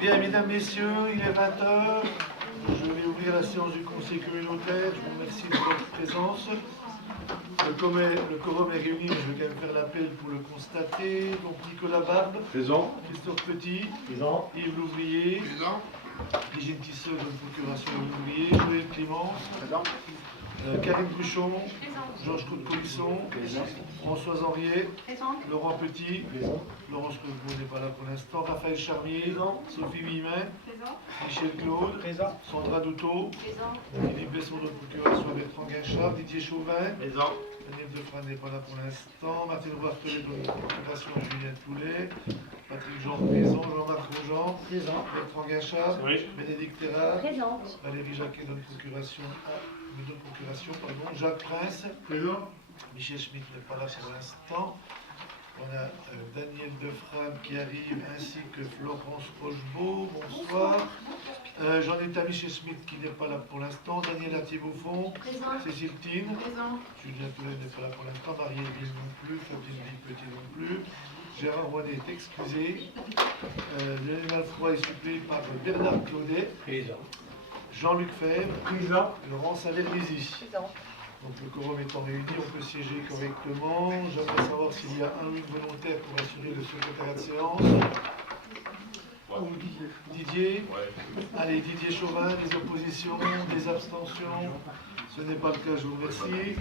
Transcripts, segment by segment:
Bien, mesdames, messieurs, il est 20 h. Je vais ouvrir la séance du conseil communautaire. Je vous remercie de votre présence. Le quorum est réuni, mais je vais quand même faire l'appel pour le constater. Donc Nicolas Barbe. Présent. Christophe Petit. Présent. Yves Louvrier. Présent. Brigitte Tissot, de procuration Louvrier. Joël Clémence. Présent. Karine Bruchon. Georges Colisson. Françoise Henriet. Laurent Petit. Laurence Legault n'est pas là pour l'instant. Raphaël Charmier. Sophie Villemin. Michel Claude. Sandra Douteau. Philippe Besson de procuration. Bertrand Guinchard. Didier Chauvin. Daniel Defrane n'est pas là pour l'instant. Martine Barthelet de procuration. Julien Poulet. Patrick Jean présent. Jean-Marc Grosjean. Bertrand Guinchard. Bénédicte Terrard. Valérie Jacquet de procuration. Jacques Prince. Michel Schmitt n'est pas là pour l'instant. On a Daniel Defrane qui arrive, ainsi que Florence Rochebeau. Bonsoir. J'en ai à Michel Schmitt qui n'est pas là pour l'instant. Daniel Attier-Bouffon. Cécile Tine. Julien Toulet n'est pas là pour l'instant. Marie-Émile non plus. Fabienne Petit non plus. Gérard Roinet est excusé. Lionel Malfroy est suppléé par Bernard Claudet. Jean-Luc Fèvre. Laurent Saverlizy. Donc le quorum étant réuni, on peut siéger correctement. J'aimerais savoir s'il y a un ou une volontaire pour assurer le secrétariat de séance. Didier. Allez, Didier Chauvin, des oppositions, des abstentions. Ce n'est pas le cas, je vous remercie.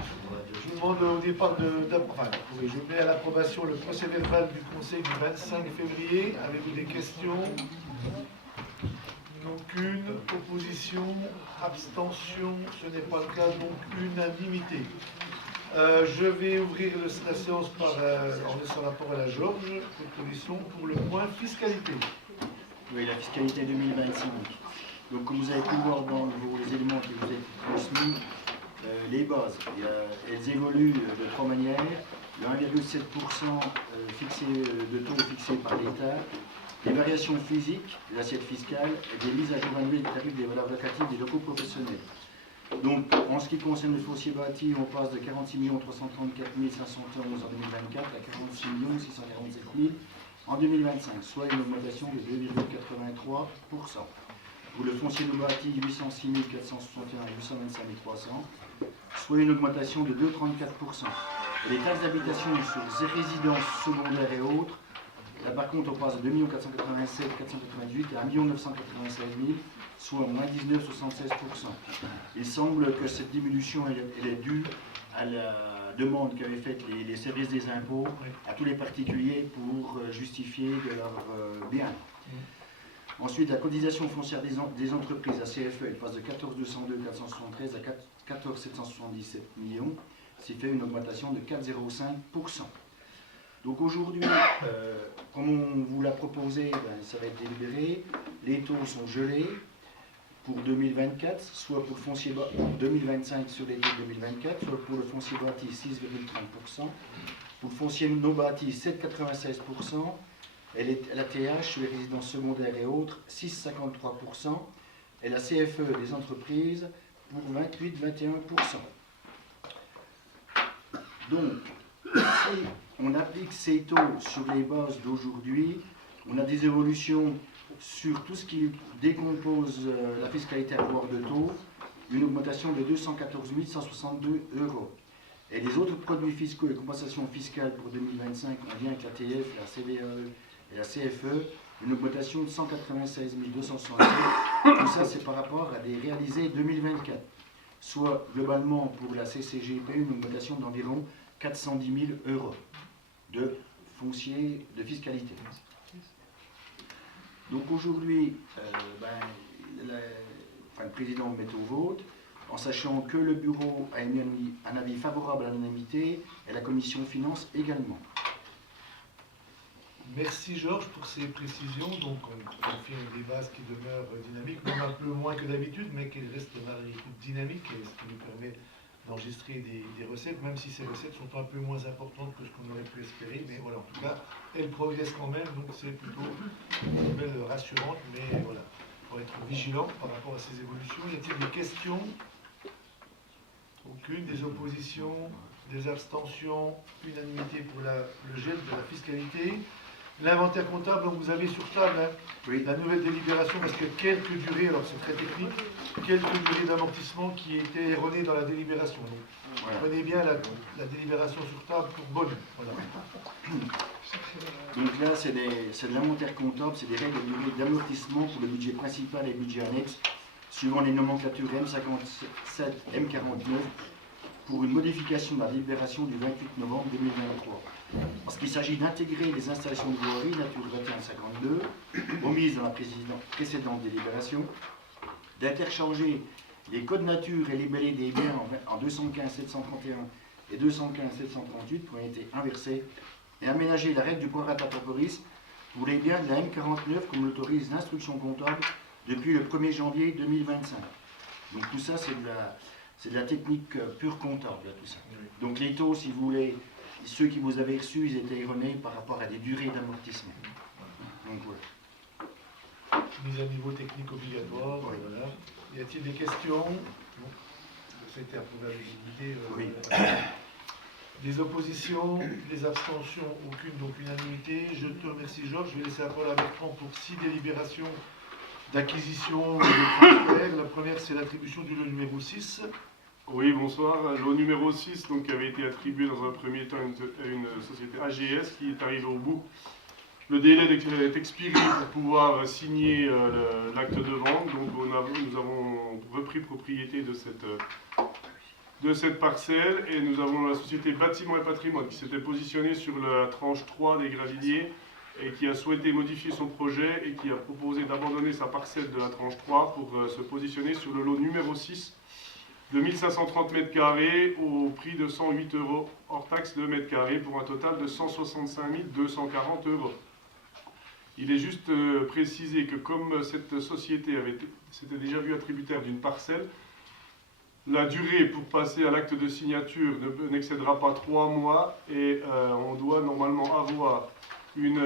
Je vous demande au départ je mets à l'approbation le procès verbal du conseil du 25 février. Avez-vous des questions? Aucune opposition, abstention, ce n'est pas le cas, donc unanimité. Je vais ouvrir la séance en laissant la parole à Georges Colisson pour le point fiscalité. Oui, la fiscalité 2025. Donc, comme vous avez pu voir dans les éléments qui vous ont été transmis, les bases, elles évoluent de trois manières. Le 1,7% de taux fixé par l'État, les variations physiques de l'assiette fiscale et des mises à jour annuelles des tarifs des valeurs locatives des locaux professionnels. Donc, en ce qui concerne le foncier bâti, on passe de 46 334 511 en 2024 à 46 647 000 en 2025, soit une augmentation de 2,83%. Pour le foncier non bâti, 806 461 et 825 300, soit une augmentation de 2,34%. Et les taxes d'habitation sur les résidences secondaires et autres, là par contre on passe de 2 487 498 à 1 996 000, soit moins 19,76%. Il semble que cette diminution elle est due à la demande qu'avaient faite les services des impôts à tous les particuliers pour justifier de leurs biens. Ensuite, la cotisation foncière des entreprises, la CFE, elle passe de 14 202 473 à 14 777 millions, ce qui fait une augmentation de 4,05%. Donc aujourd'hui, comme on vous l'a proposé, ça va être délibéré. Les taux sont gelés pour 2024, soit pour le foncier 2025 sur l'été 2024, soit pour le foncier bâti 6,30%, pour le foncier non bâti 7,96%, et la TH sur les résidences secondaires et autres 6,53%, et la CFE des entreprises pour 28,21%. Donc, si on applique ces taux sur les bases d'aujourd'hui, on a des évolutions sur tout ce qui décompose la fiscalité à pouvoir de taux, une augmentation de 214 162 €. Et les autres produits fiscaux et compensations fiscales pour 2025, on vient avec la TF, la CVAE et la CFE, une augmentation de 196 260 €. Tout ça, c'est par rapport à des réalisés 2024. Soit globalement pour la CCGP, une augmentation d'environ 410 000 € de foncier de fiscalité. Donc aujourd'hui, le président met au vote, en sachant que le bureau a émis un avis favorable à l'unanimité et la commission finance également. Merci Georges pour ces précisions. Donc on confirme des bases qui demeurent dynamiques, même un peu moins que d'habitude, mais qui restent malgré tout dynamiques, et ce qui nous permet d'enregistrer des recettes, même si ces recettes sont un peu moins importantes que ce qu'on aurait pu espérer, mais voilà, en tout cas, elles progressent quand même, donc c'est plutôt une nouvelle rassurante, mais voilà, il faut être vigilant par rapport à ces évolutions. Y a-t-il des questions? Aucune. Des oppositions, des abstentions, unanimité pour le gel de la fiscalité. L'inventaire comptable, donc vous avez sur table hein, Oui. la nouvelle délibération, parce que quelques durées, alors c'est très technique, quelques durées d'amortissement qui étaient erronées dans la délibération. Donc, Voilà. prenez bien la délibération sur table pour bonne. Voilà. Donc là, c'est de l'inventaire comptable, c'est des règles de durée d'amortissement pour le budget principal et le budget annexe, suivant les nomenclatures M57, M49, pour une modification de la délibération du 28 novembre 2023. Parce qu'il s'agit d'intégrer les installations de voirie nature 2152, omises dans la précédente délibération, d'interchanger les codes nature et les libellés des biens en 215 731 et 215 738 pour ont été inversés, et aménager la règle du prorata temporis pour les biens de la M49 comme l'autorise l'instruction comptable depuis le 1er janvier 2025. Donc tout ça, c'est de la technique pure comptable, tout ça. Donc les taux, si vous voulez, ceux qui vous avez reçus, ils étaient erronés par rapport à des durées d'amortissement. Donc voilà. Mise à niveau technique obligatoire. Oui. Voilà. Y a-t-il des questions? Bon. Ça a été approuvé à l'unanimité. Oui. Des oppositions, des abstentions, aucune, donc unanimité. Je te remercie Georges. Je vais laisser la parole à Bertrand pour 6 délibérations d'acquisition et de transfert. La première, c'est l'attribution du lot numéro 6. Oui, bonsoir. Lot numéro 6 donc, avait été attribué dans un premier temps à une société AGS qui est arrivée au bout. Le délai est expiré pour pouvoir signer l'acte de vente. Donc nous avons repris propriété de cette parcelle et nous avons la société Bâtiment et Patrimoine qui s'était positionnée sur la tranche 3 des Gravilliers et qui a souhaité modifier son projet et qui a proposé d'abandonner sa parcelle de la tranche 3 pour se positionner sur le lot numéro 6 de 1530 m² au prix de 108 € hors taxe de mètre carré pour un total de 165 240 €. Il est juste précisé que comme cette société s'était déjà vue attributaire d'une parcelle, la durée pour passer à l'acte de signature n'excédera pas 3 mois et on doit normalement avoir une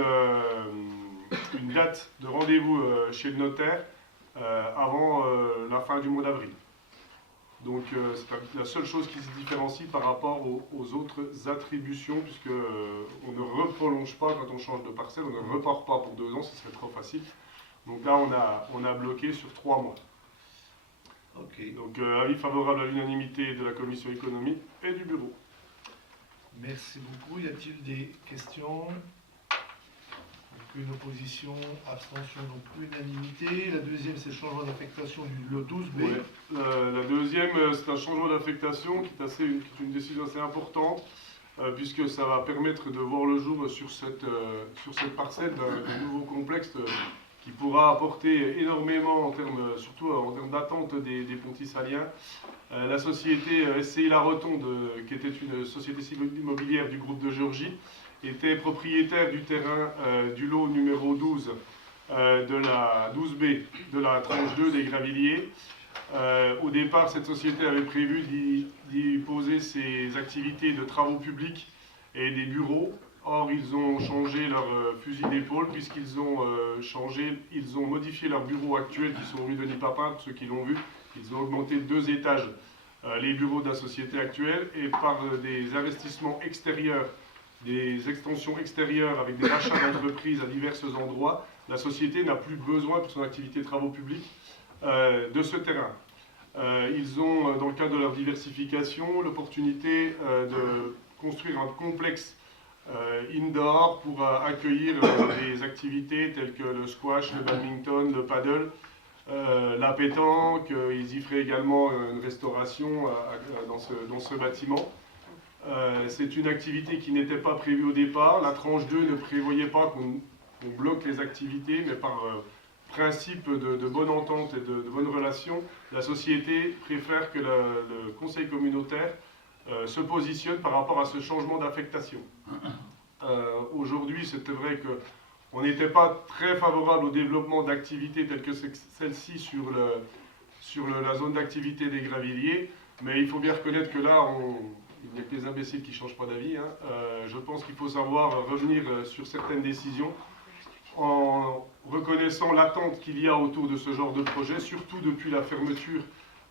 date de rendez-vous chez le notaire avant la fin du mois d'avril. Donc c'est la seule chose qui se différencie par rapport aux autres attributions, puisque on ne reprolonge pas quand on change de parcelle, on ne repart pas pour 2 ans, ce serait trop facile. Donc là on a bloqué sur 3 mois. Ok. Donc avis favorable à l'unanimité de la commission économique et du bureau. Merci beaucoup. Y a-t-il des questions? Aucune opposition, abstention, donc unanimité. La deuxième, c'est le changement d'affectation du lot 12B. Ouais. La deuxième, c'est un changement d'affectation qui est une décision assez importante, puisque ça va permettre de voir le jour sur cette parcelle d'un nouveau complexe qui pourra apporter énormément, surtout en termes d'attente des Pontissaliens. La société SCI La Rotonde, qui était une société civile immobilière du groupe de Géorgie, était propriétaire du terrain du lot numéro 12 de la 12B de la tranche 2 des Gravilliers. Au départ, cette société avait prévu d'y poser ses activités de travaux publics et des bureaux. Or, ils ont changé leur fusil d'épaule puisqu'ils ont modifié leurs bureaux actuels qui sont rue Denis Papin, pour ceux qui l'ont vu. Ils ont augmenté de 2 étages les bureaux de la société actuelle et par des investissements extérieurs, des extensions extérieures avec des rachats d'entreprises à divers endroits, la société n'a plus besoin pour son activité de travaux publics de ce terrain. Ils ont, dans le cadre de leur diversification, l'opportunité de construire un complexe indoor pour accueillir des activités telles que le squash, le badminton, le paddle, la pétanque. Ils y feraient également une restauration dans ce bâtiment. C'est une activité qui n'était pas prévue au départ. La tranche 2 ne prévoyait pas qu'on bloque les activités, mais par principe de bonne entente et de bonne relation, la société préfère que le conseil communautaire se positionne par rapport à ce changement d'affectation. Aujourd'hui, c'est vrai qu'on n'était pas très favorable au développement d'activités telles que celle-ci sur la zone d'activité des Gravilliers, mais il faut bien reconnaître que là, il n'y a que les imbéciles qui ne changent pas d'avis. Je pense qu'il faut savoir revenir sur certaines décisions en reconnaissant l'attente qu'il y a autour de ce genre de projet, surtout depuis la fermeture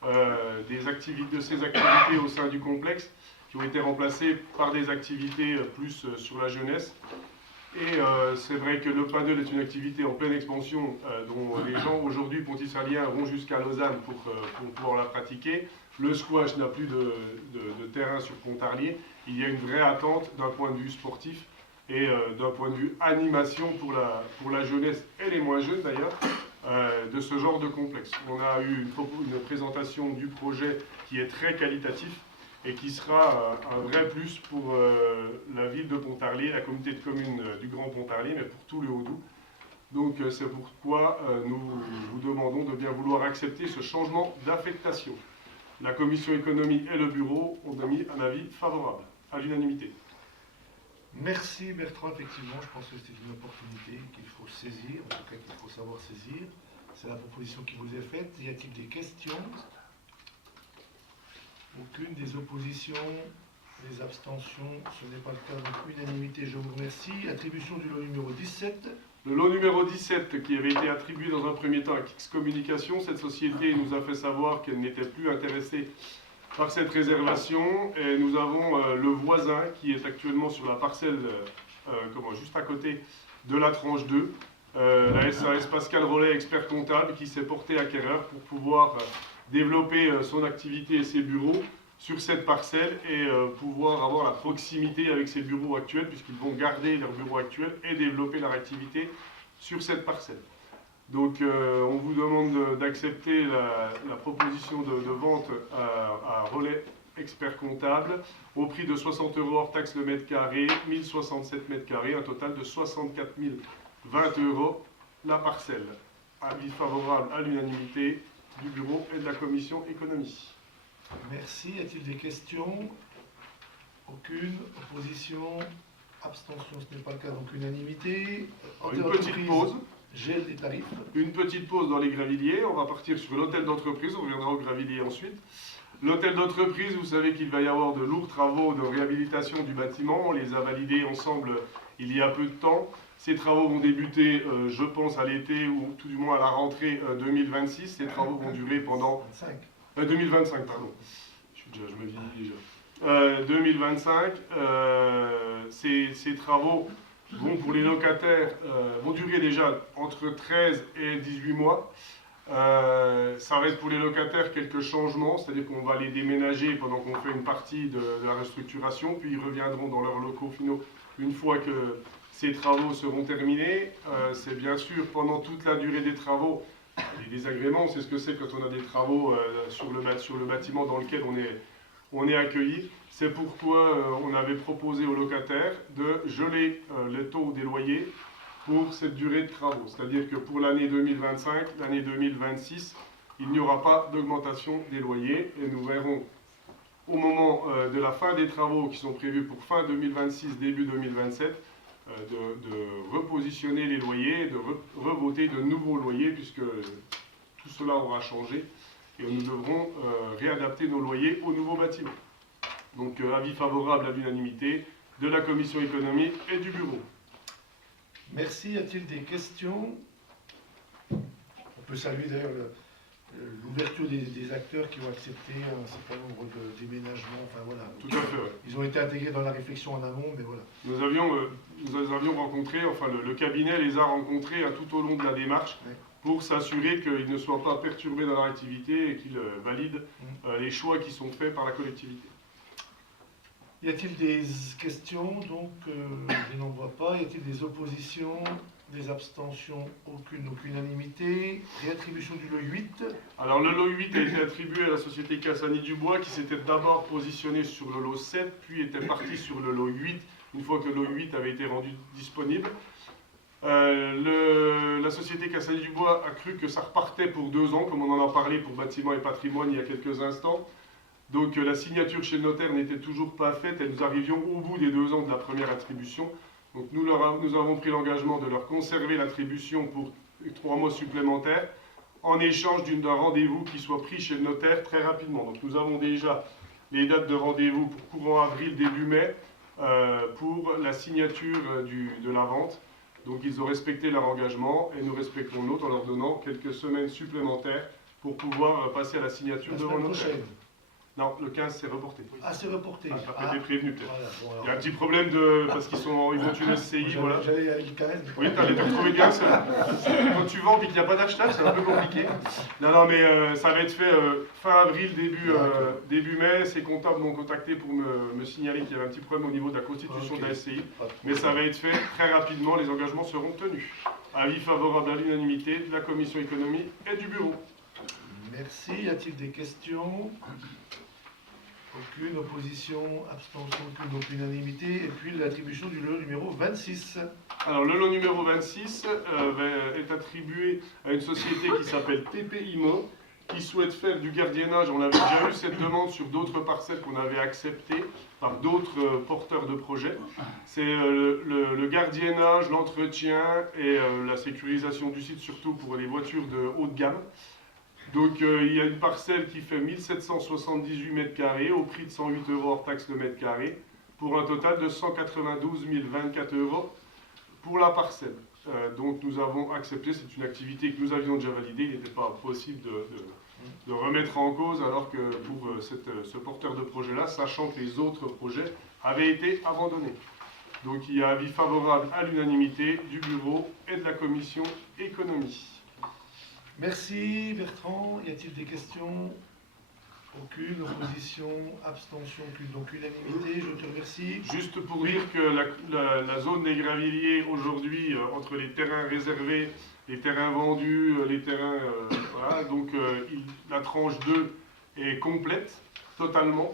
de ces activités au sein du complexe, qui ont été remplacées par des activités plus sur la jeunesse. Et c'est vrai que le paddle est une activité en pleine expansion dont les gens aujourd'hui pontisaliens vont jusqu'à Lausanne pour pouvoir la pratiquer. Le squash n'a plus de terrain sur Pontarlier. Il y a une vraie attente d'un point de vue sportif et d'un point de vue animation pour la jeunesse et les moins jeunes d'ailleurs de ce genre de complexe. On a eu une présentation du projet qui est très qualitatif et qui sera un vrai plus pour la ville de Pontarlier, la communauté de communes du Grand Pontarlier, mais pour tout le Haut-Doubs. Donc c'est pourquoi nous vous demandons de bien vouloir accepter ce changement d'affectation. La commission économie et le bureau ont mis un avis favorable, à l'unanimité. Merci Bertrand, effectivement, je pense que c'est une opportunité qu'il faut saisir, en tout cas qu'il faut savoir saisir. C'est la proposition qui vous est faite. Y a-t-il des questions? Aucune. Des oppositions? Des abstentions? Ce n'est pas le cas, donc unanimité, je vous remercie. Attribution du lot numéro 17. Le lot numéro 17 qui avait été attribué dans un premier temps à Kix Communication, cette société nous a fait savoir qu'elle n'était plus intéressée par cette réservation et nous avons le voisin qui est actuellement sur la parcelle juste à côté de la tranche 2, la SAS Pascal Rollet, expert comptable, qui s'est porté acquéreur pour pouvoir développer son activité et ses bureaux sur cette parcelle et pouvoir avoir la proximité avec ses bureaux actuels puisqu'ils vont garder leurs bureaux actuels et développer leur activité sur cette parcelle. Donc on vous demande d'accepter la proposition de vente à Relais expert comptable au prix de 60 € hors taxe le mètre carré, 1067 mètres carrés, un total de 64 020 € la parcelle. Avis favorable à l'unanimité du bureau et de la commission économie. Merci. Y a-t-il des questions? Aucune. Opposition? Abstention? Ce n'est pas le cas, donc unanimité. Une petite pause. Gel des tarifs. Une petite pause dans les Gravilliers. On va partir sur l'hôtel d'entreprise. On reviendra au Gravilliers ensuite. L'hôtel d'entreprise, vous savez qu'il va y avoir de lourds travaux de réhabilitation du bâtiment. On les a validés ensemble il y a peu de temps. Ces travaux vont débuter, je pense, à l'été ou tout du moins à la rentrée 2026. Ces travaux vont durer pendant... 2025, pardon. Je me vieillis déjà. 2025, ces travaux vont pour les locataires, vont durer déjà entre 13 et 18 mois. Ça va être pour les locataires quelques changements, c'est-à-dire qu'on va les déménager pendant qu'on fait une partie de la restructuration, puis ils reviendront dans leurs locaux finaux une fois que ces travaux seront terminés. C'est bien sûr pendant toute la durée des travaux, les désagréments, c'est ce que c'est quand on a des travaux sur le bâtiment dans lequel on est accueilli. C'est pourquoi on avait proposé aux locataires de geler les taux des loyers pour cette durée de travaux. C'est-à-dire que pour l'année 2025, l'année 2026, il n'y aura pas d'augmentation des loyers et nous verrons au moment de la fin des travaux qui sont prévus pour fin 2026, début 2027, de repositionner les loyers et de revoter de nouveaux loyers puisque tout cela aura changé et nous devrons réadapter nos loyers au nouveau bâtiment. Donc avis favorable à l'unanimité de la commission économique et du bureau. Merci. Y a-t-il des questions? On peut saluer d'ailleurs l'ouverture des acteurs qui ont accepté un certain nombre de déménagements. Enfin, voilà. Tout à fait. Ouais. Ils ont été intégrés dans la réflexion en amont, mais voilà. Nous avions rencontré, enfin le cabinet les a rencontrés tout au long de la démarche pour s'assurer qu'ils ne soient pas perturbés dans leur activité et qu'ils valident les choix qui sont faits par la collectivité. Y a-t-il des questions? Donc, je n'en vois pas. Y a-t-il des oppositions? Des abstentions? Aucune. Donc, unanimité. Réattribution du lot 8. Alors, le lot 8 a été attribué à la société Cassani Dubois qui s'était d'abord positionnée sur le lot 7, puis était partie sur le lot 8, une fois que le lot 8 avait été rendu disponible. La société Cassani Dubois a cru que ça repartait pour 2 ans, comme on en a parlé pour Bâtiments et Patrimoine il y a quelques instants. Donc la signature chez le notaire n'était toujours pas faite et nous arrivions au bout des 2 ans de la première attribution. Donc nous avons pris l'engagement de leur conserver l'attribution pour 3 mois supplémentaires en échange d'un rendez-vous qui soit pris chez le notaire très rapidement. Donc nous avons déjà les dates de rendez-vous pour courant avril, début mai pour la signature de la vente. Donc ils ont respecté leur engagement et nous respectons le nôtre en leur donnant quelques semaines supplémentaires pour pouvoir passer à la signature devant le notaire. Non, le 15 c'est reporté. Ah, c'est reporté. Ah, t'as pas été prévenu peut-être. Voilà, bon, alors, Il y a un petit problème parce qu'ils vont une SCI, voilà. J'allais avec le 15. Oui, t'allais te retrouver bien seul. Quand tu vends et qu'il n'y a pas d'achetage, c'est un peu compliqué. Non, mais ça va être fait fin avril, début mai. Ces comptables m'ont contacté pour me signaler qu'il y avait un petit problème au niveau de la constitution de la SCI. Mais ça va être fait très rapidement, les engagements seront tenus. Avis favorable à l'unanimité de la Commission économie et du bureau. Merci. Y a-t-il des questions? Aucune opposition, abstention, aucune, donc unanimité. Et puis l'attribution du lot numéro 26. Alors le lot numéro 26 est attribué à une société qui s'appelle TP Immo, qui souhaite faire du gardiennage. On avait déjà eu cette demande sur d'autres parcelles qu'on avait acceptées par d'autres porteurs de projets. C'est le gardiennage, l'entretien et la sécurisation du site, surtout pour les voitures de haut de gamme. Donc il y a une parcelle qui fait 1778 m² au prix de 108 € hors taxe de mètre carré, pour un total de 192 024 € pour la parcelle. Donc nous avons accepté, c'est une activité que nous avions déjà validée, il n'était pas possible de remettre en cause, alors que pour ce porteur de projet-là, sachant que les autres projets avaient été abandonnés. Donc il y a avis favorable à l'unanimité du bureau et de la commission économie. Merci Bertrand. Y a-t-il des questions? Aucune, opposition, abstention, aucune, donc unanimité, je te remercie. Juste pour dire que la zone des Gravilliers aujourd'hui, entre les terrains réservés, les terrains vendus, les terrains, voilà, donc la tranche 2 est complète, totalement.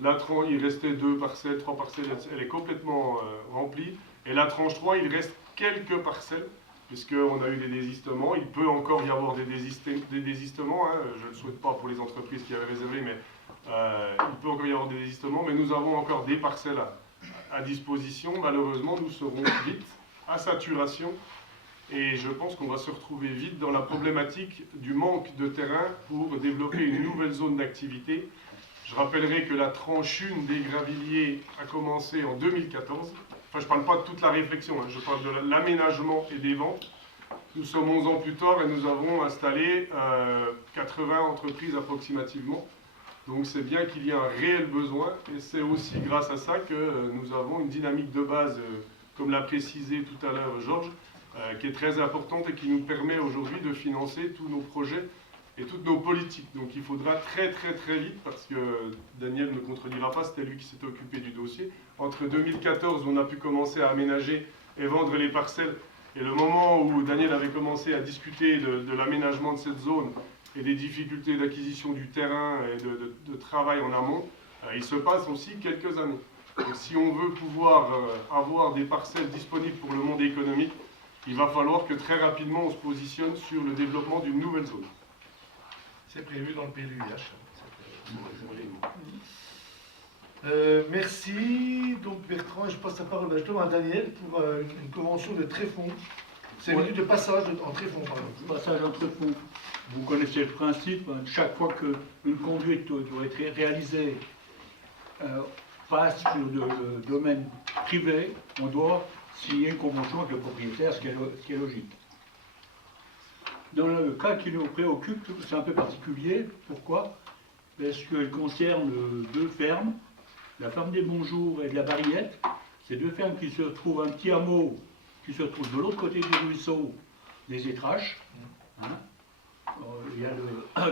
Il restait 2 parcelles, 3 parcelles, elle est complètement remplie. Et la tranche 3, il reste quelques parcelles, puisqu'on a eu des désistements. Il peut encore y avoir des désistements, hein. Je ne le souhaite pas pour les entreprises qui avaient réservé, mais il peut encore y avoir des désistements. Mais nous avons encore des parcelles à disposition. Malheureusement, nous serons vite à saturation. Et je pense qu'on va se retrouver vite dans la problématique du manque de terrain pour développer une nouvelle zone d'activité. Je rappellerai que la tranche 1 des Gravilliers a commencé en 2014. Enfin, je ne parle pas de toute la réflexion, hein, je parle de l'aménagement et des ventes. Nous sommes 11 ans plus tard et nous avons installé 80 entreprises approximativement. Donc c'est bien qu'il y a un réel besoin et c'est aussi grâce à ça que nous avons une dynamique de base, comme l'a précisé tout à l'heure Georges, qui est très importante et qui nous permet aujourd'hui de financer tous nos projets et toutes nos politiques. Donc il faudra très vite, parce que Daniel ne me contredira pas, c'était lui qui s'était occupé du dossier. Entre 2014, où on a pu commencer à aménager et vendre les parcelles, et le moment où Daniel avait commencé à discuter de l'aménagement de cette zone et des difficultés d'acquisition du terrain et de travail en amont, il se passe aussi quelques années. Donc si on veut pouvoir avoir des parcelles disponibles pour le monde économique, il va falloir que très rapidement on se positionne sur le développement d'une nouvelle zone. C'est prévu dans le PLUIH. Merci. Donc Bertrand, je passe la parole à Daniel pour une convention de tréfonds. C'est venu de passage en tréfonds, par exemple. Passage en tréfonds. Vous connaissez le principe, hein, chaque fois qu'une conduite doit être réalisée, passe sur le domaine privé, on doit signer une convention avec le propriétaire, ce qui est logique. Dans le cas qui nous préoccupe, c'est un peu particulier. Pourquoi? Parce qu'elle concerne 2 fermes, la ferme des Bonjours et de la Barillette. Ces 2 fermes qui se trouvent, un petit hameau qui se trouve de l'autre côté du ruisseau des Étraches. Hein.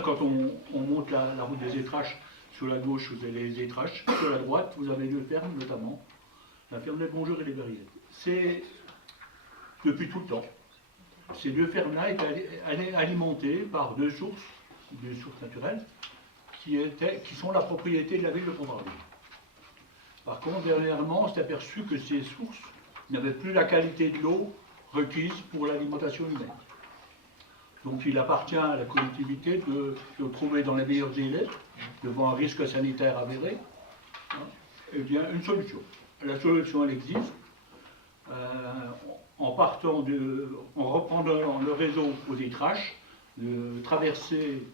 Quand on monte la route des Étraches, sur la gauche vous avez les Étraches, sur la droite vous avez 2 fermes notamment, la ferme des Bonjours et des Barillettes. C'est depuis tout le temps. Ces 2 fermes-là étaient alimentées par 2 sources naturelles, qui sont la propriété de la ville de Pontarlier. Par contre, dernièrement, on s'est aperçu que ces sources n'avaient plus la qualité de l'eau requise pour l'alimentation humaine. Donc il appartient à la collectivité de trouver dans les meilleurs délais, devant un risque sanitaire avéré, eh bien, une solution. La solution, elle existe. En reprenant le réseau aux Étraches, de traverser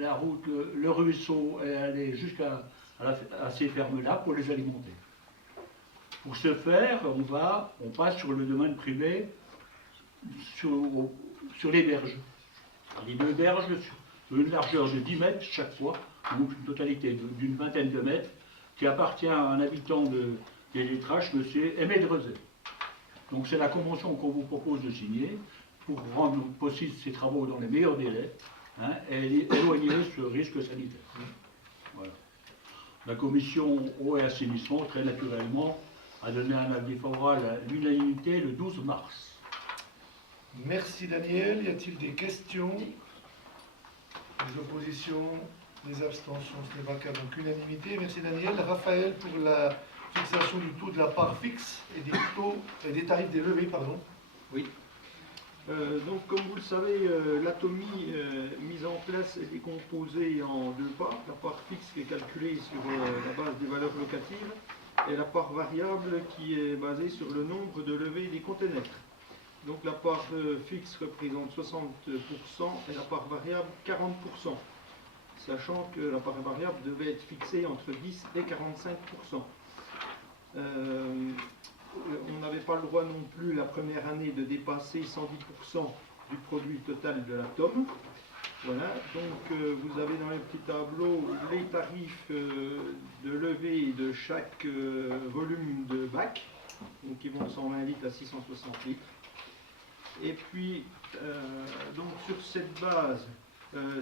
la route, le ruisseau et aller jusqu'à ces fermes-là pour les alimenter. Pour ce faire, on passe sur le domaine privé, sur les berges. Les 2 berges, sur une largeur de 10 mètres chaque fois, donc une totalité d'une vingtaine de mètres, qui appartient à un habitant des Lettraches, M. Aimé Drezet. Donc c'est la convention qu'on vous propose de signer pour rendre possible ces travaux dans les meilleurs délais, hein, et éloigner ce risque sanitaire. Voilà. La commission eau et assainissement, très naturellement, a donné un avis favorable à l'unanimité le 12 mars. Merci Daniel. Y a-t-il des questions? Des oppositions? Des abstentions? Ce n'est pas le cas, donc unanimité. Merci Daniel. Raphaël, pour la fixation du taux de la part fixe et des taux et des tarifs délevés, pardon. Oui. Donc, comme vous le savez, l'atomie mise en place est décomposée en deux parts. La part fixe qui est calculée sur la base des valeurs locatives et la part variable qui est basée sur le nombre de levées des conteneurs. Donc la part fixe représente 60% et la part variable 40%, sachant que la part variable devait être fixée entre 10 et 45%. On n'avait pas le droit non plus la première année de dépasser 110% du produit total de l'atome. Voilà, donc vous avez dans le petit tableau les tarifs de levée de chaque volume de bac, donc qui vont de 120 litres à 660 litres. Et puis, donc sur cette base,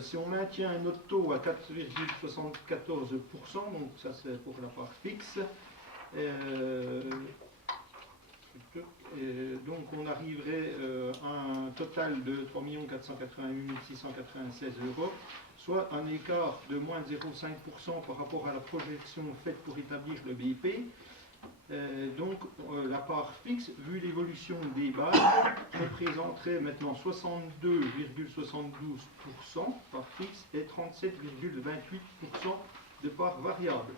si on maintient notre taux à 4,74%, donc ça c'est pour la part fixe, donc on arriverait à un total de 3 488 696 €, soit un écart de moins 0,5% par rapport à la projection faite pour établir le BIP. Donc la part fixe, vu l'évolution des bases, représenterait maintenant 62,72% par fixe et 37,28% de part variable.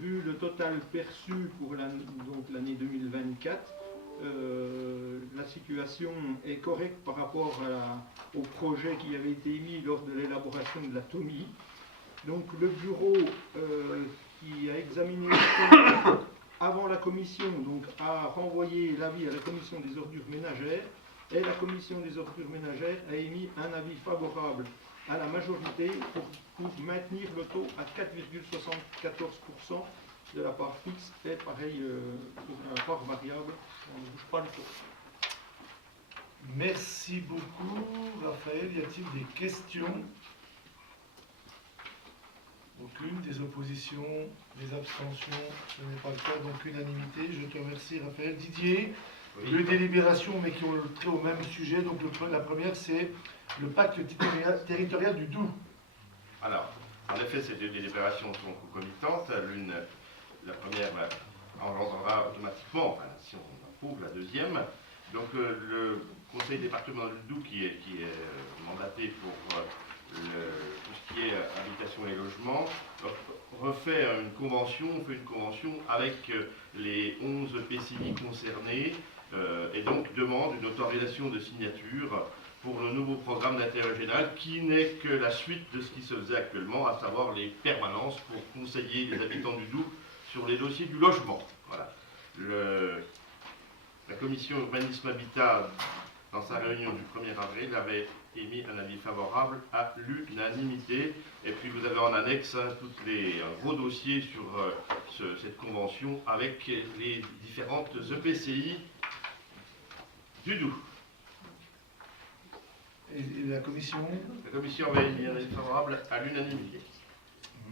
Vu le total perçu pour l'année 2024, la situation est correcte par rapport au projet qui avait été émis lors de l'élaboration de la TOMI. Donc le bureau qui a examiné avant la commission, donc a renvoyé l'avis à la commission des ordures ménagères, et la commission des ordures ménagères a émis un avis favorable à la majorité pour maintenir le taux à 4,74% de la part fixe, et pareil pour la part variable, on ne bouge pas le taux. Merci beaucoup Raphaël. Y a-t-il des questions? Aucune. Des oppositions, des abstentions? Ce n'est pas le cas, donc unanimité. Je te remercie Raphaël. Didier, Oui. deux délibérations mais qui ont trait au même sujet. Donc la première c'est le pacte territorial du Doubs. Alors, en effet, ces deux délibérations sont concomitantes. La première engendrera automatiquement, enfin, si on approuve, la deuxième. Donc le conseil départemental du Doubs qui est mandaté pour tout ce qui est habitation et logement, refait une convention, on fait une convention avec les 11 PCI concernés et donc demande une autorisation de signature pour le nouveau programme d'intérêt général qui n'est que la suite de ce qui se faisait actuellement, à savoir les permanences pour conseiller les habitants du Doubs sur les dossiers du logement. Voilà. La commission urbanisme habitat, dans sa réunion du 1er avril, avait émis un avis favorable à l'unanimité. Et puis vous avez en annexe tous les gros dossiers sur cette convention avec les différentes EPCI du Doubs. Et la commission? La commission avait émis un avis favorable à l'unanimité.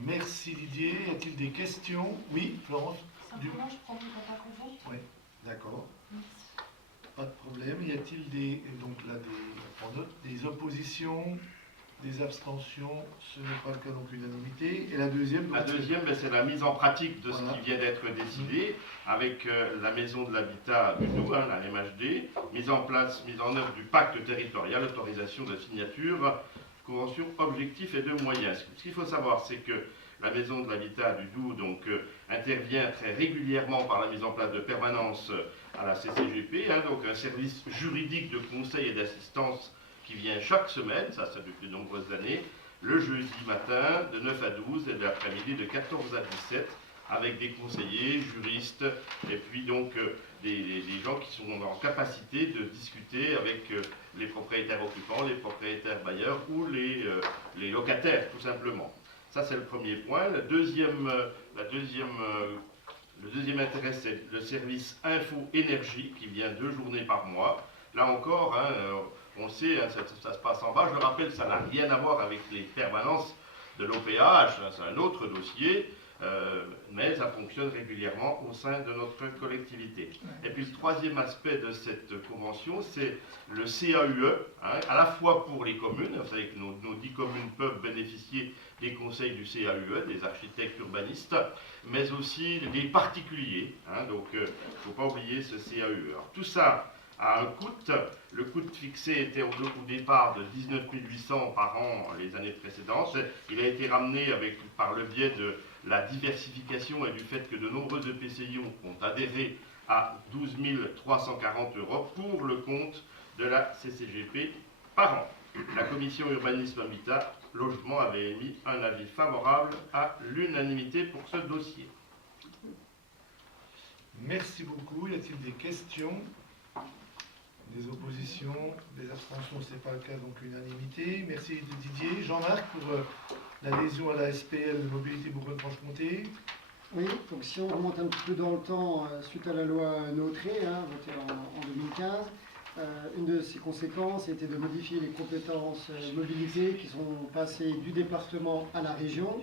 Merci Didier. Y a-t-il des questions? Oui, Florence? Simplement, je prends contact avec vous. Oui, d'accord. Merci. Pas de problème. Y a-t-il des oppositions, des abstentions? Ce n'est pas le cas, donc unanimité. Et la deuxième? La deuxième, c'est la mise en pratique de ce Voilà. qui vient d'être décidé avec la maison de l'habitat du Doubs, la MHD, mise en œuvre du pacte territorial, autorisation de signature, convention objectifs et de moyens. Ce qu'il faut savoir, c'est que la maison de l'habitat du Doubs intervient très régulièrement par la mise en place de permanence à la CCGP, donc un service juridique de conseil et d'assistance qui vient chaque semaine, ça depuis de nombreuses années, le jeudi matin de 9 à 12 et l'après-midi de 14 à 17, avec des conseillers, juristes, et puis donc des gens qui sont en capacité de discuter avec les propriétaires occupants, les propriétaires bailleurs ou les locataires, tout simplement. Ça, c'est le premier point. Le deuxième intérêt, c'est le service info-énergie qui vient 2 journées par mois. Là encore, hein, on le sait, hein, ça se passe en bas. Je le rappelle, ça n'a rien à voir avec les permanences de l'OPH, hein, c'est un autre dossier, mais ça fonctionne régulièrement au sein de notre collectivité. Et puis le troisième aspect de cette convention, c'est le CAUE, hein, à la fois pour les communes. Vous savez que nos 10 communes peuvent bénéficier des conseils du CAUE, des architectes urbanistes, mais aussi des particuliers. Hein, donc il ne faut pas oublier ce CAUE. Alors, tout ça a un coût. Le coût fixé était au départ de 19 800 par an les années précédentes. Il a été ramené par le biais de la diversification et du fait que de nombreux EPCI ont adhéré à 12 340 € pour le compte de la CCGP par an. La commission urbanisme habitat logement avait émis un avis favorable à l'unanimité pour ce dossier. Merci beaucoup. Y a-t-il des questions? Des oppositions, des abstentions, ce n'est pas le cas, donc unanimité. Merci Didier. Jean-Marc pour l'adhésion à la SPL Mobilité Bourgogne-Franche-Comté. Oui, donc si on remonte un petit peu dans le temps, suite à la loi Notré, hein, votée en 2015, une de ses conséquences était de modifier les compétences mobilité qui sont passées du département à la région.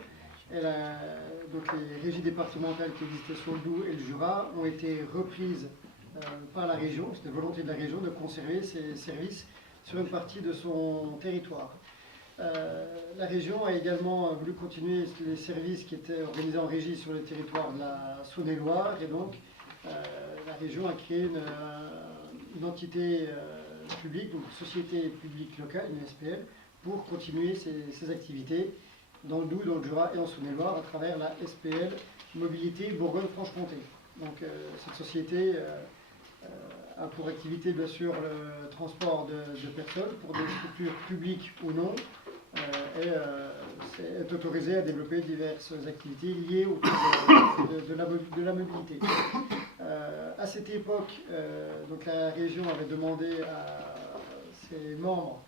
Donc les régies départementales qui existaient sur le Doubs et le Jura ont été reprises par la région. C'était volonté de la région de conserver ces services sur une partie de son territoire. La région a également voulu continuer les services qui étaient organisés en régie sur le territoire de la Saône-et-Loire, et donc la région a créé une entité publique, donc une société publique locale, une SPL, pour continuer ses activités dans le Doubs, dans le Jura et en Saône-et-Loire à travers la SPL Mobilité Bourgogne-Franche-Comté. Donc cette société a pour activité bien sûr le transport de personnes pour des structures publiques ou non, et est autorisée à développer diverses activités liées de la mobilité. À cette époque, donc la région avait demandé à ses membres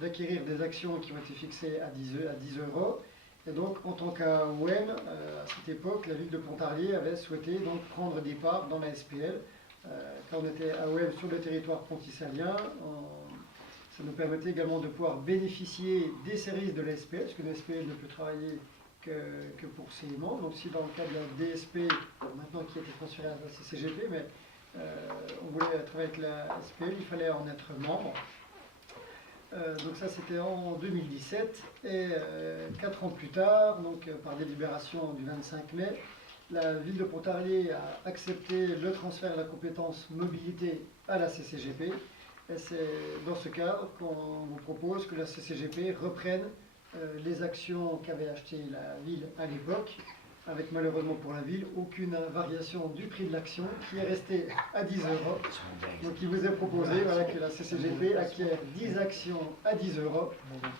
d'acquérir des actions qui ont été fixées à 10 €. Et donc, en tant qu'AOM, à cette époque, la ville de Pontarlier avait souhaité donc prendre des parts dans la SPL. Quand on était AOM sur le territoire pontisalien, ça nous permettait également de pouvoir bénéficier des services de la SPL, parce que la SPL ne peut travailler que pour ses membres. Donc si dans le cas de la DSP, maintenant qui a été transférée à la CCGP, mais on voulait travailler avec la SPL, il fallait en être membre. Donc ça c'était en 2017, et 4 ans plus tard, donc par délibération du 25 mai, la ville de Pontarlier a accepté le transfert de la compétence mobilité à la CCGP, et c'est dans ce cadre qu'on vous propose que la CCGP reprenne les actions qu'avait achetées la ville à l'époque, avec malheureusement pour la ville aucune variation du prix de l'action, qui est resté à 10 €. Donc il vous est proposé voilà, que la CCGP acquiert 10 actions à 10 €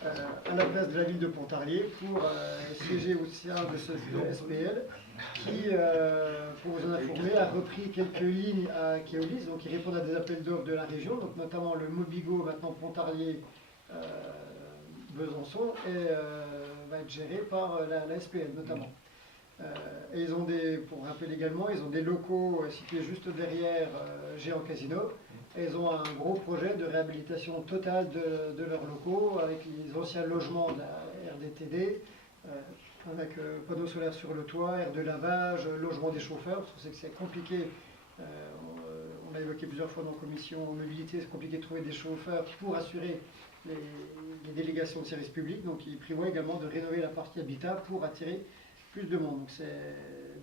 à la place de la ville de Pontarlier pour siéger au sein de ce SPL qui, pour vous en informer, a repris quelques lignes à Keolis, donc ils répondent à des appels d'offres de la région, donc notamment le Mobigo, maintenant Pontarlier, Besançon, et va être géré par la SPL notamment. Et ils ont pour rappeler également, ils ont des locaux situés juste derrière Géant Casino, et ils ont un gros projet de réhabilitation totale de leurs locaux avec les anciens logements de la RDTD, avec panneaux solaires sur le toit, aire de lavage, logement des chauffeurs, parce que c'est compliqué, on l'a évoqué plusieurs fois dans la commission mobilité, c'est compliqué de trouver des chauffeurs pour assurer les délégations de services publics, donc ils prévoient également de rénover la partie habitat pour attirer plus de monde. Donc c'est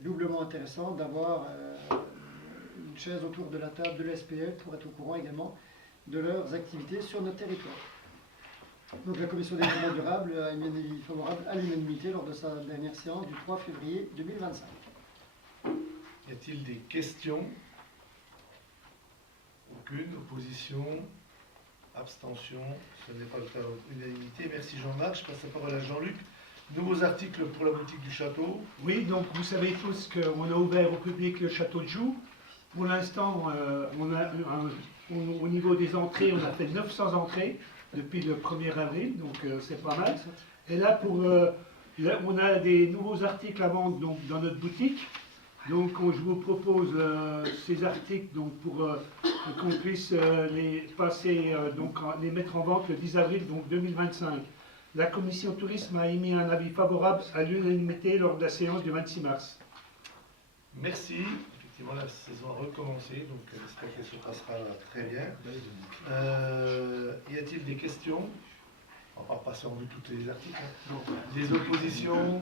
doublement intéressant d'avoir une chaise autour de la table de l'SPL pour être au courant également de leurs activités sur notre territoire. Donc la commission des développement durable a émis un avis favorable à l'unanimité lors de sa dernière séance du 3 février 2025. Y a-t-il des questions? Aucune opposition, abstention, ce n'est pas le cas d'unanimité. Merci Jean-Marc, je passe la parole à Jean-Luc. Nouveaux articles pour la boutique du château. Oui, donc vous savez tous qu'on a ouvert au public le château de Joux. Pour l'instant, au niveau des entrées, on a fait 900 entrées depuis le 1er avril, donc c'est pas mal. Et là, pour Là, on a des nouveaux articles à vendre donc, dans notre boutique. Donc je vous propose ces articles donc, pour qu'on puisse les passer, les mettre en vente le 10 avril donc, 2025. La commission tourisme a émis un avis favorable à l'unanimité lors de la séance du 26 mars. Merci. Effectivement, la saison a recommencé, donc j'espère qu'elle se passera très bien. Y a-t-il des questions? On va pas passer en vue tous les articles. Des oppositions,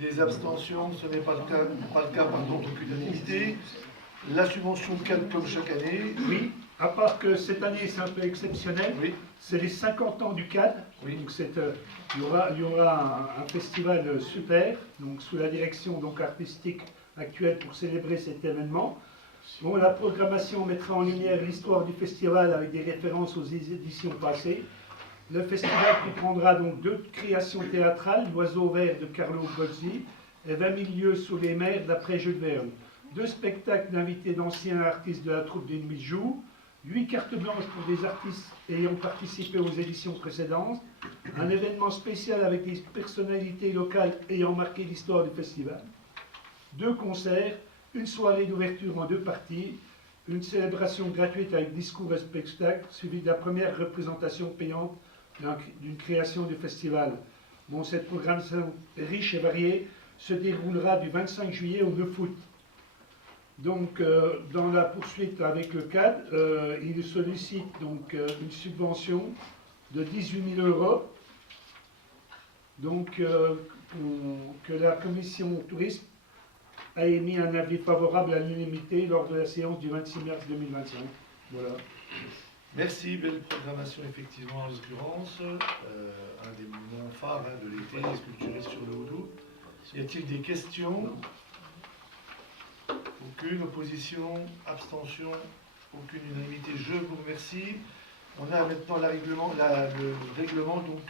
des abstentions, ce n'est pas le cas par contre aucune unanimité. La subvention CAD comme chaque année. Oui, à part que cette année c'est un peu exceptionnel, Oui. c'est les 50 ans du CAD. Oui. Donc il y aura un festival super, donc sous la direction donc, artistique actuelle pour célébrer cet événement. Bon, la programmation mettra en lumière l'histoire du festival avec des références aux éditions passées. Le festival comprendra donc 2 créations théâtrales, L'Oiseau vert de Carlo Gozzi et 20 000 lieues sous les mers d'après Jules Verne. 2 spectacles d'invités d'anciens artistes de la troupe des Nuits de Joux, 8 cartes blanches pour des artistes ayant participé aux éditions précédentes, un événement spécial avec des personnalités locales ayant marqué l'histoire du festival, 2 concerts, une soirée d'ouverture en 2 parties, une célébration gratuite avec discours et spectacle, suivie de la première représentation payante d'une création du festival. Bon, cette programmation riche et variée se déroulera du 25 juillet au 9 août. Donc, dans la poursuite avec le CAD, il sollicite donc une subvention de 18 000 €. Donc, que la commission tourisme a émis un avis favorable à l'unanimité lors de la séance du 26 mars 2025. Voilà. Merci, belle programmation effectivement en l'occurrence. Un des moments phares de l'été, les sculpturistes sur le Houdou. Y a-t-il des questions? Aucune opposition, abstention, aucune unanimité. Je vous remercie. On a maintenant le règlement, donc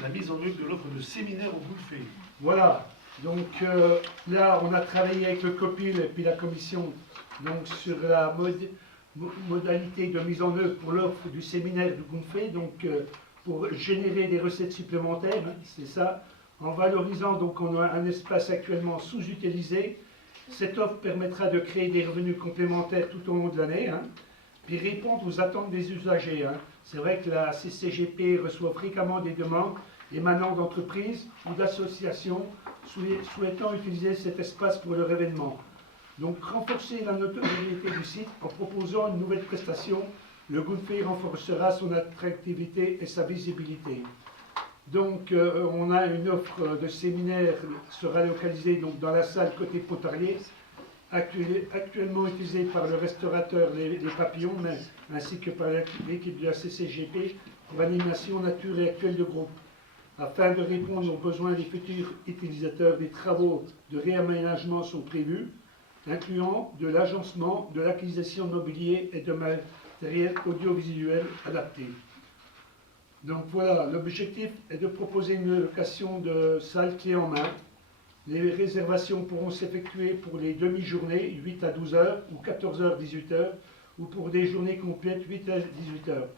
la mise en œuvre de l'offre de séminaire au Goulfé. Voilà. Donc là, on a travaillé avec le COPIL et puis la commission donc, sur la modalité de mise en œuvre pour l'offre du séminaire du Goulfé, donc pour générer des recettes supplémentaires, hein, c'est ça, en valorisant, donc on a un espace actuellement sous-utilisé. Cette offre permettra de créer des revenus complémentaires tout au long de l'année, hein, puis répondre aux attentes des usagers. Hein. C'est vrai que la CCGP reçoit fréquemment des demandes émanant d'entreprises ou d'associations souhaitant utiliser cet espace pour leur événement. Donc renforcer la notoriété du site en proposant une nouvelle prestation, le Goulfé renforcera son attractivité et sa visibilité. Donc on a une offre de séminaire qui sera localisée donc, dans la salle côté Potarier, actuellement utilisée par le restaurateur Les Papillons, ainsi que par l'équipe de la CCGP pour animation nature et actuelle de groupe. Afin de répondre aux besoins des futurs utilisateurs, des travaux de réaménagement sont prévus, incluant de l'agencement, de l'acquisition de mobilier et de matériel audiovisuel adapté. Donc voilà, l'objectif est de proposer une location de salle clé en main. Les réservations pourront s'effectuer pour les demi-journées, 8 à 12 heures, ou 14 heures, 18 heures, ou pour des journées complètes, 8 à 18 heures.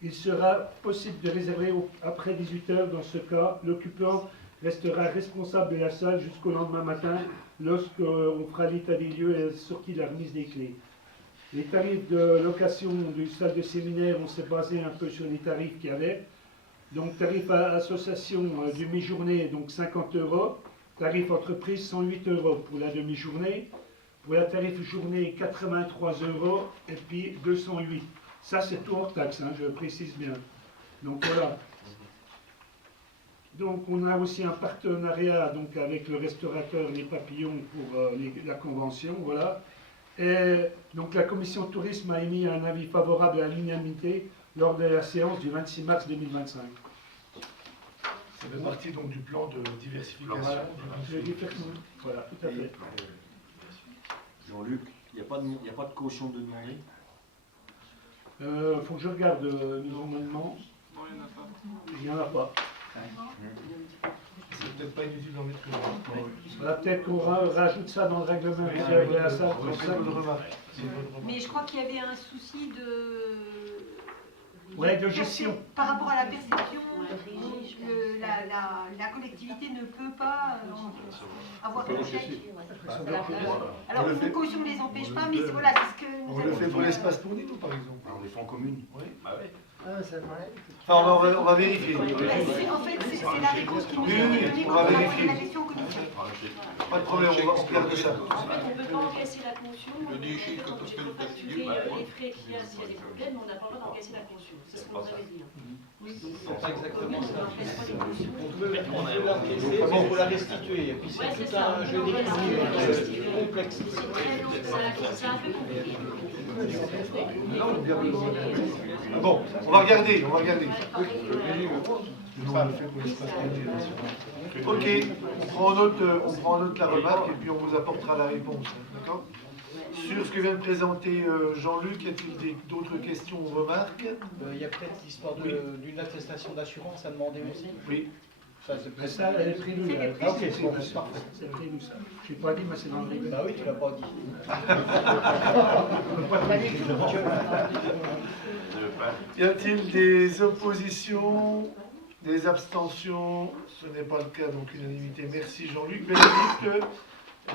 Il sera possible de réserver après 18 heures. Dans ce cas, l'occupant restera responsable de la salle jusqu'au lendemain matin, lorsqu'on fera l'état des lieux et la sortie de la remise des clés. Les tarifs de location d'une salle de séminaire, on s'est basé un peu sur les tarifs qu'il y avait. Donc, tarif à association demi-journée, donc 50 €. Tarif entreprise, 108 € pour la demi-journée. Pour la tarif journée, 83 € et puis 208. Ça, c'est tout hors taxe, hein, je précise bien. Donc, voilà. Donc, on a aussi un partenariat donc, avec le restaurateur Les Papillons pour la convention, voilà. Et donc, la commission tourisme a émis un avis favorable à l'unanimité lors de la séance du 26 mars 2025. Ça fait partie donc du plan de diversification. Voilà, tout à fait. Jean-Luc, il n'y a pas de caution de demander? Faut que je regarde normalement. Non, il n'y en a pas. Il n'y en a pas. C'est peut-être pas inutile d'en mettre que deux. Voilà, peut-être qu'on rajoute ça dans le règlement réservé à ça. Comme ça. C'est une bonne remarque. Mais je crois qu'il y avait un souci Ouais, de gestion. Par rapport à la perception, la collectivité ne peut pas avoir de chèque. Alors, une caution ne les empêche pas, mais voilà, c'est ce que nous On le fait pour l'espace pour nous, par exemple. On les fait en commune. Oui. Ah, c'est vrai. Enfin, on va vérifier. En fait, c'est la réponse qui nous Oui, est oui, donnée on quand va on a posé vérifier. la question en commission. Pas de problème, on regarde ça. En fait, on ne peut pas encaisser la caution, on est obligé de facturer les frais qu'il y a s'il y a des problèmes, mais on n'a pas le droit d'encaisser la caution. C'est ce qu'on nous avait dit. Oui, donc C'est pas exactement ça. n'encaisse pas les cautions. On peut l'encaisser, mais il faut la restituer. Et puis c'est tout un jeu d'équilibre complexe. C'est très long, c'est un peu compliqué. Ah bon, on va regarder, on va regarder. Nous, on le fait pour l'espace pour nous. Ok, on prend en note la remarque et puis on vous apportera la réponse. D'accord? Sur ce que vient de présenter Jean-Luc, y a-t-il d'autres questions ou remarques? Il y a peut-être l'histoire d'une attestation d'assurance à demander aussi. Oui. Ça, c'est Mais ça, elle est prévue. Là. Ah, ok, c'est bon, c'est parfait. C'est prévu ça. Je n'ai pas dit, mais c'est dans le règlement. Bah oui, tu l'as pas dit. Y a-t-il des oppositions, des abstentions? Ce n'est pas le cas, donc unanimité. Merci Jean-Luc. Bénédicte,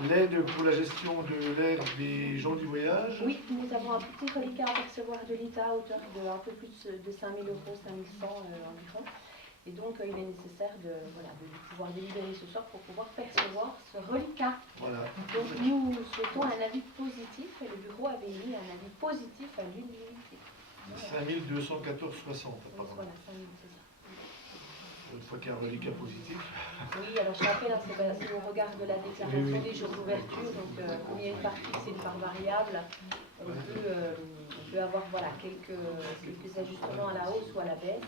l'aide pour la gestion de l'air des gens du voyage. Oui, nous avons un petit reliquat à percevoir de l'État à hauteur de un peu plus de 5 000 €, 5 100 environ. Et donc, il est nécessaire de pouvoir délibérer ce soir pour pouvoir percevoir ce reliquat. Voilà. Donc, nous souhaitons un avis positif, et le bureau avait mis un avis positif à l'unanimité. 5 214,60 apparemment. Voilà, 5 000, c'est ça. Une fois qu'il y a un reliquat positif. Oui, alors je rappelle, c'est au regard de la déclaration des jours d'ouverture, donc comme il y a une part fixe et une part variable, on peut avoir quelques ajustements à la hausse ou à la baisse.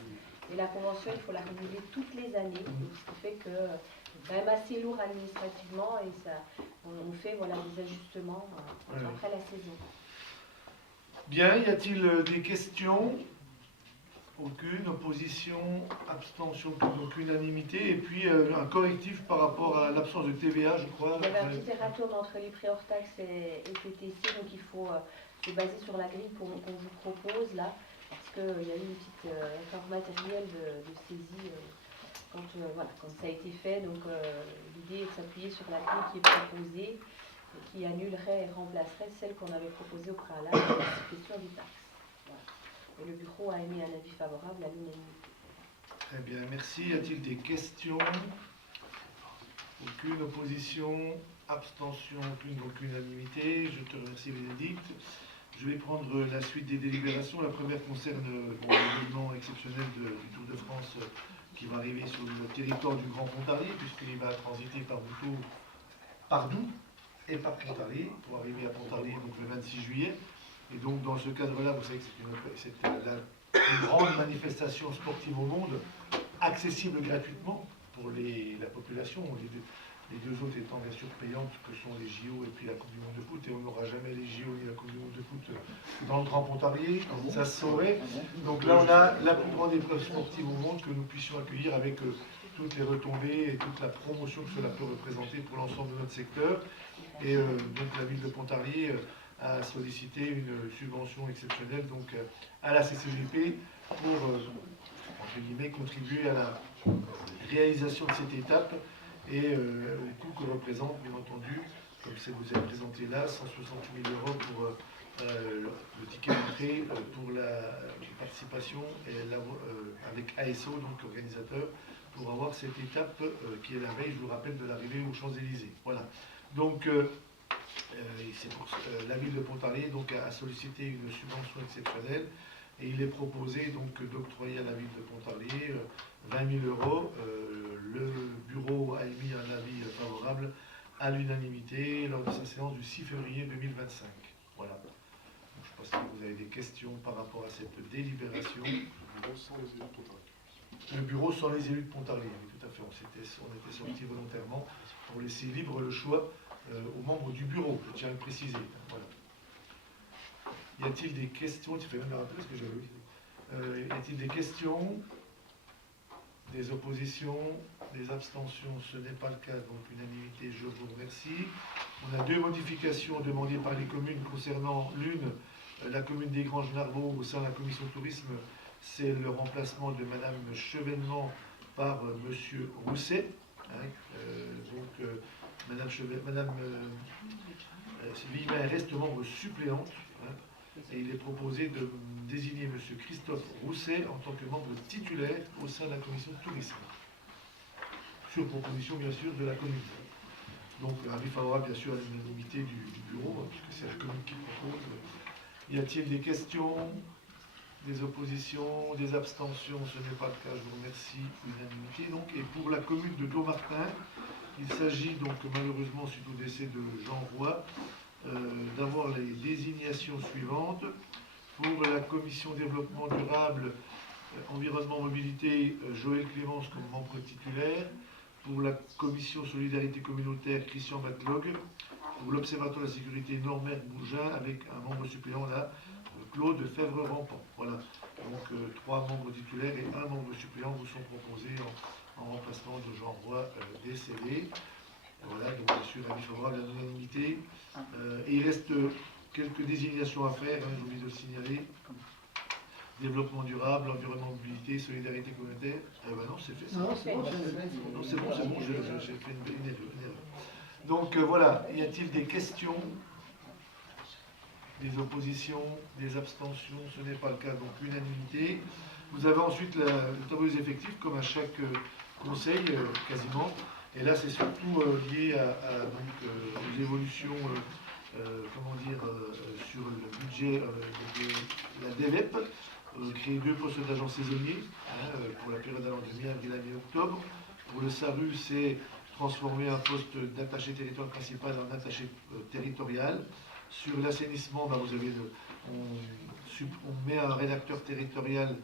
Et la convention, il faut la renouveler toutes les années, ce qui fait que c'est quand même assez lourd administrativement et on fait des ajustements après la saison. Bien, y a-t-il des questions? Aucune, opposition, abstention, donc unanimité, et puis un correctif par rapport à l'absence de TVA, je crois. Il y avait un petit erratum entre les prix hors taxe et TTC, donc il faut se baser sur la grille qu'on vous propose là, parce qu'il y a eu une petite erreur matérielle de saisie quand ça a été fait. Donc l'idée est de s'appuyer sur la grille qui est proposée, et qui annulerait et remplacerait celle qu'on avait proposée au préalable, la question des taxes. Voilà. Et le bureau a émis un avis favorable à l'unanimité. Très bien, merci. Y a-t-il des questions? Aucune opposition, abstention, aucune, donc unanimité. Je te remercie, Bénédicte. Je vais prendre la suite des délibérations. La première concerne l'événement exceptionnel du Tour de France qui va arriver sur le territoire du Grand Pontarlier, puisqu'il va transiter par Bouteau, par Doubs et par Pontarlier, pour arriver à Pontarlier donc, le 26 juillet. Et donc, dans ce cadre-là, vous savez que c'est la plus grande manifestation sportive au monde, accessible gratuitement pour la population. Les deux autres étant bien sûr payantes, que sont les JO et puis la Coupe du Monde de foot. Et on n'aura jamais les JO ni la Coupe du Monde de foot dans le Grand Pontarlier, ça se saurait. Donc là, on a la plus grande épreuve sportive au monde que nous puissions accueillir avec toutes les retombées et toute la promotion que cela peut représenter pour l'ensemble de notre secteur. Et donc la ville de Pontarlier a sollicité une subvention exceptionnelle donc, à la CCGP pour entre guillemets, contribuer à la réalisation de cette étape et au coût que représente, bien entendu, comme ça vous avez présenté là, 168 000 € pour le ticket d'entrée pour la participation et avec ASO, donc organisateur, pour avoir cette étape qui est la veille, je vous rappelle, de l'arrivée aux Champs-Élysées. Voilà. Donc, c'est pour la ville de Pontarlier donc, a sollicité une subvention exceptionnelle et il est proposé donc d'octroyer à la ville de Pontarlier 20 000 €. Le bureau a émis un avis favorable à l'unanimité lors de sa séance du 6 février 2025. Voilà. Donc, je ne sais pas si vous avez des questions par rapport à cette délibération. Le bureau sans les élus de Pontarlier, oui, tout à fait. On était sortis volontairement pour laisser libre le choix aux membres du bureau, je tiens à le préciser. Voilà. Y a-t-il des questions? Tu fais même me rappeler ce que j'avais dit. Y a-t-il des questions? Des oppositions? Des abstentions? Ce n'est pas le cas, donc unanimité, je vous remercie. On a deux modifications demandées par les communes concernant l'une, la commune des Granges-Narvaux au sein de la commission tourisme, c'est le remplacement de Madame Chevènement par Monsieur Rousset. Hein, Madame Villemin reste membre suppléante. Hein, et il est proposé de désigner M. Christophe Rousset en tant que membre titulaire au sein de la commission de tourisme. Sur proposition, bien sûr, de la commune. Donc, avis favorable, bien sûr, à l'unanimité du bureau, puisque c'est la commune qui propose. Y a-t-il des questions, des oppositions, des abstentions? Ce n'est pas le cas, je vous remercie. Unanimité, donc. Et pour la commune de Dommartin, il s'agit donc, malheureusement, suite au décès de Jean Roy, d'avoir les désignations suivantes. Pour la commission développement durable, environnement, mobilité, Joël Clémence comme membre titulaire. Pour la commission solidarité communautaire, Christian Backlog. Pour l'observatoire de la sécurité, Norbert Bourgin, avec un membre suppléant là, Claude Fèvre-Rampant. Voilà. Donc 3 membres titulaires et 1 membre suppléant vous sont proposés en remplacement de Jean Roy décédé. Voilà, donc bien sûr, avis favorable à l'unanimité. Et il reste quelques désignations à faire, hein, j'ai oublié de le signaler. Développement durable, environnement, mobilité, solidarité communautaire. Non, c'est fait. Non, c'est bon, j'ai fait une erreur. Donc voilà, y a-t-il des questions, des oppositions, des abstentions? Ce n'est pas le cas, donc unanimité. Vous avez ensuite le tableau des effectifs, comme à chaque conseil, quasiment. Et là, c'est surtout lié aux évolutions, sur le budget de la DELEP. Créer 2 postes d'agents saisonniers pour la période allant de mi-avril à mi-octobre. Pour le SARU, c'est transformer un poste d'attaché territorial principal en attaché territorial. Sur l'assainissement, on met un rédacteur territorial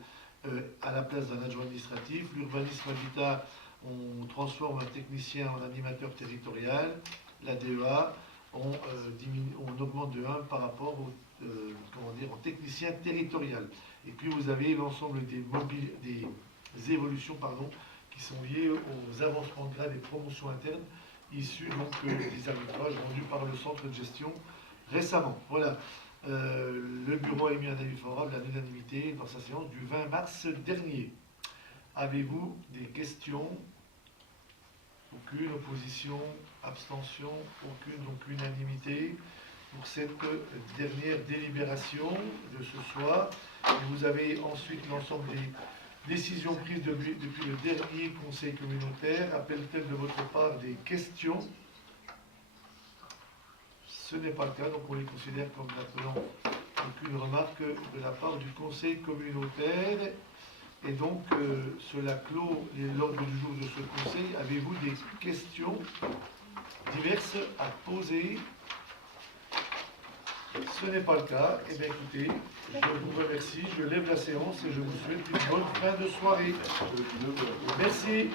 à la place d'un adjoint administratif. L'urbanisme habitat, on transforme un technicien en animateur territorial. La DEA, on augmente de 1 par rapport au technicien territorial. Et puis vous avez l'ensemble des évolutions qui sont liées aux avancements de grade et promotions internes issues des arbitrages rendus par le centre de gestion récemment. Voilà. Le bureau a émis un avis favorable à l'unanimité dans sa séance du 20 mars dernier. Avez-vous des questions? Aucune opposition, abstention, aucune, donc unanimité pour cette dernière délibération de ce soir. Et vous avez ensuite l'ensemble des décisions prises depuis le dernier conseil communautaire. Appelle-t-elle de votre part des questions? Ce n'est pas le cas, donc on les considère comme n'appelant aucune remarque de la part du conseil communautaire. Et donc, cela clôt l'ordre du jour de ce conseil. Avez-vous des questions diverses à poser? Ce n'est pas le cas. Eh bien, écoutez, je vous remercie, je lève la séance et je vous souhaite une bonne fin de soirée. Merci.